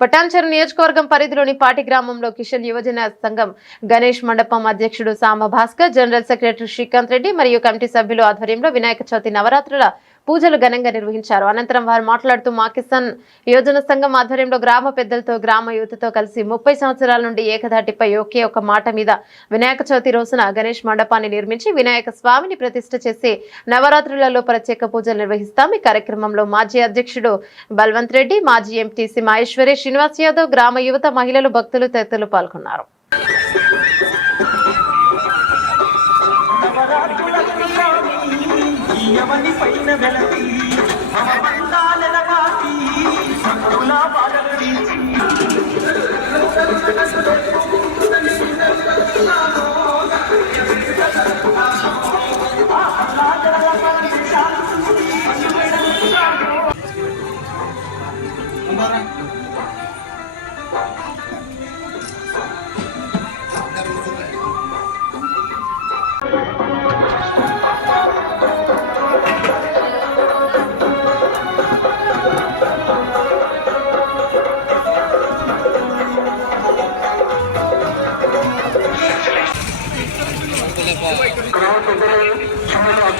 పటాన్చెరు నియోజకవర్గం పరిధిలోని పాటి గ్రామంలో కిషన్ యువజన సంఘం గణేష్ మండపం అధ్యక్షుడు సామ భాస్కర్ జనరల్ సెక్రటరీ శ్రీకాంత్ రెడ్డి మరియు కమిటీ సభ్యులు ఆధ్వర్యంలో వినాయక చవితి నవరాత్రుల పూజలు ఘనంగా నిర్వహించారు. అనంతరం వారు మాట్లాడుతూ పాకిస్తాన్ యోజన సంఘం ఆధ్వర్యంలో గ్రామ పెద్దలతో గ్రామ యువతతో కలిసి ముప్పై సంవత్సరాల నుండి ఏకధాటిపై ఒకే ఒక మాట మీద వినాయక చవితి రోజున గణేష్ మండపాన్ని నిర్మించి వినాయక స్వామిని ప్రతిష్ట చేసి నవరాత్రులలో ప్రత్యేక పూజలు నిర్వహిస్తాం. ఈ కార్యక్రమంలో మాజీ అధ్యక్షుడు బల్వంత్ రెడ్డి మాజీ ఎంటీసీ మహేశ్వరి శ్రీనివాస్ యాదవ్ గ్రామ యువత మహిళలు భక్తులు తదితరులు పాల్గొన్నారు. ఎవని పైన వెలసి అవబంధాల వాటి Thank you.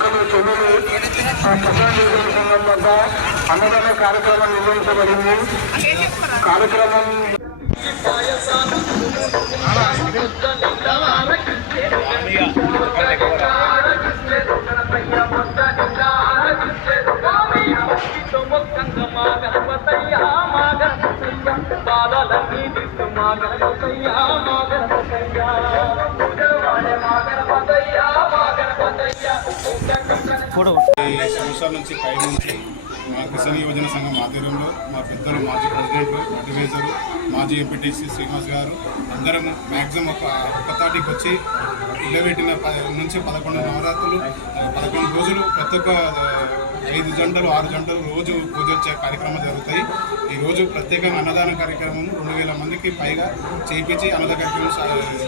ఒక్కరు చెల్లెలు ఆ సంఘం వద్ద అన్నదాన కార్యక్రమం నిర్వహించబడింది. కార్యక్రమం ఐదు సంవత్సరాల నుంచి పై నుంచి మా కిసాన్ యువజన సంఘం ఆధ్వర్యంలో మా పెద్దలు మాజీ ప్రెసిడెంట్ అడ్వైజర్ మాజీ ఎంపీటీసీ శ్రీనివాస్ గారు అందరం మ్యాక్సిమం ఒక ఒక్కతాటికి వచ్చి ఇల్లబెట్టిన నుంచి పదకొండు నవరాత్రులు పదకొండు రోజులు ప్రతి ఒక్క ఐదు జంటలు ఆరు జంటలు రోజు పూజ వచ్చే కార్యక్రమాలు జరుగుతాయి. ఈరోజు ప్రత్యేకంగా అన్నదాన కార్యక్రమం రెండు వేల మందికి పైగా చేయించి అన్నదాన కార్యక్రమం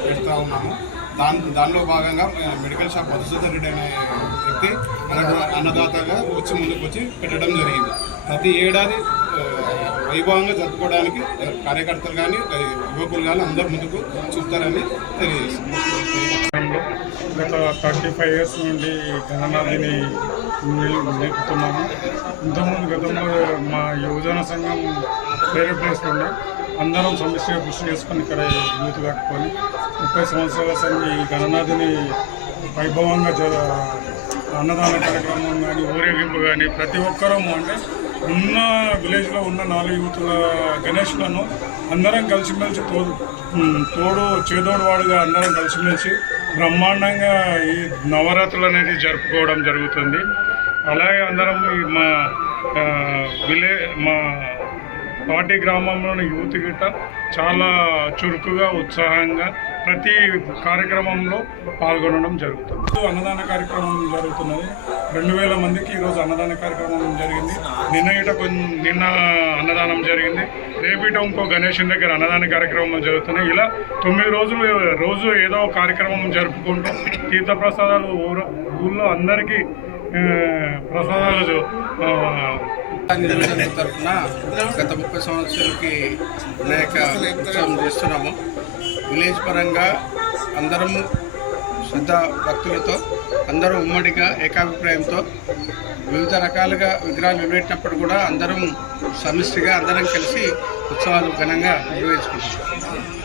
పెడతా ఉన్నాము. దాని దానిలో భాగంగా మెడికల్ షాప్ మధుసూదన్ రెడ్డి అనే వ్యక్తి అన్న- అన్నదాతగా వచ్చి ముందుకు వచ్చి పెట్టడం జరిగింది. ప్రతి ఏడాది వైభవంగా జరుపుకోవడానికి కార్యకర్తలు కానీ యువకులు కానీ అందరు ముందుకు చూస్తారని తెలియజేస్తుంది. గత థర్టీ ఫైవ్ ఇయర్స్ నుండి గణనాథిని నిలుపుతున్నాము ఇంతకుముందు గతంలో మా యువజన సంఘం వేరే ప్లేస్ ఉండే అందరం సమస్యగా కృషి చేసుకొని ఇక్కడ యూత్ కట్టుకొని ముప్పై సంవత్సరాల సంఘం ఈ గణనాథిని వైభవంగా అన్నదాన కార్యక్రమం కానీ ఊరేగింపు కానీ ప్రతి ఒక్కరము అంటే ఉన్న విలేజ్లో ఉన్న నాలుగు యూతుల గణేష్లను అందరం కలిసిమెలిసి తోడు తోడు చేదోడు వాడుగా అందరం కలిసిమెలిసి బ్రహ్మాండంగా ఈ నవరాత్రులు అనేది జరుపుకోవడం జరుగుతుంది. అలాగే అందరం మా విలే మా పార్టీ గ్రామంలోని యూత్ గిట్ట చాలా చురుకుగా ఉత్సాహంగా ప్రతి కార్యక్రమంలో పాల్గొనడం జరుగుతుంది. అన్నదాన కార్యక్రమం జరుగుతున్నది. రెండు వేల మందికి ఈరోజు అన్నదాన కార్యక్రమం జరిగింది. నిన్న ఇట నిన్న అన్నదానం జరిగింది. రేపిట ఇంకో గణేషన్ దగ్గర అన్నదాన కార్యక్రమం జరుగుతున్నాయి. ఇలా తొమ్మిది రోజులు రోజు ఏదో కార్యక్రమం జరుపుకుంటూ తీర్థప్రసాదాలు ఊరు ఊళ్ళో అందరికీ ప్రసాదాలు నియోజకవర్గం తరఫున గత ముప్పై సంవత్సరాలకి వినాయక ఉత్సవం చేస్తున్నాము విలేజ్ పరంగా అందరము శ్రద్ధ భక్తులతో అందరూ ఉమ్మడిగా ఏకాభిప్రాయంతో వివిధ రకాలుగా విగ్రహాలు వివరేటప్పుడు కూడా అందరం సమిష్టిగా అందరం కలిసి ఉత్సవాలు ఘనంగా నిర్వహించుకుంటున్నాం.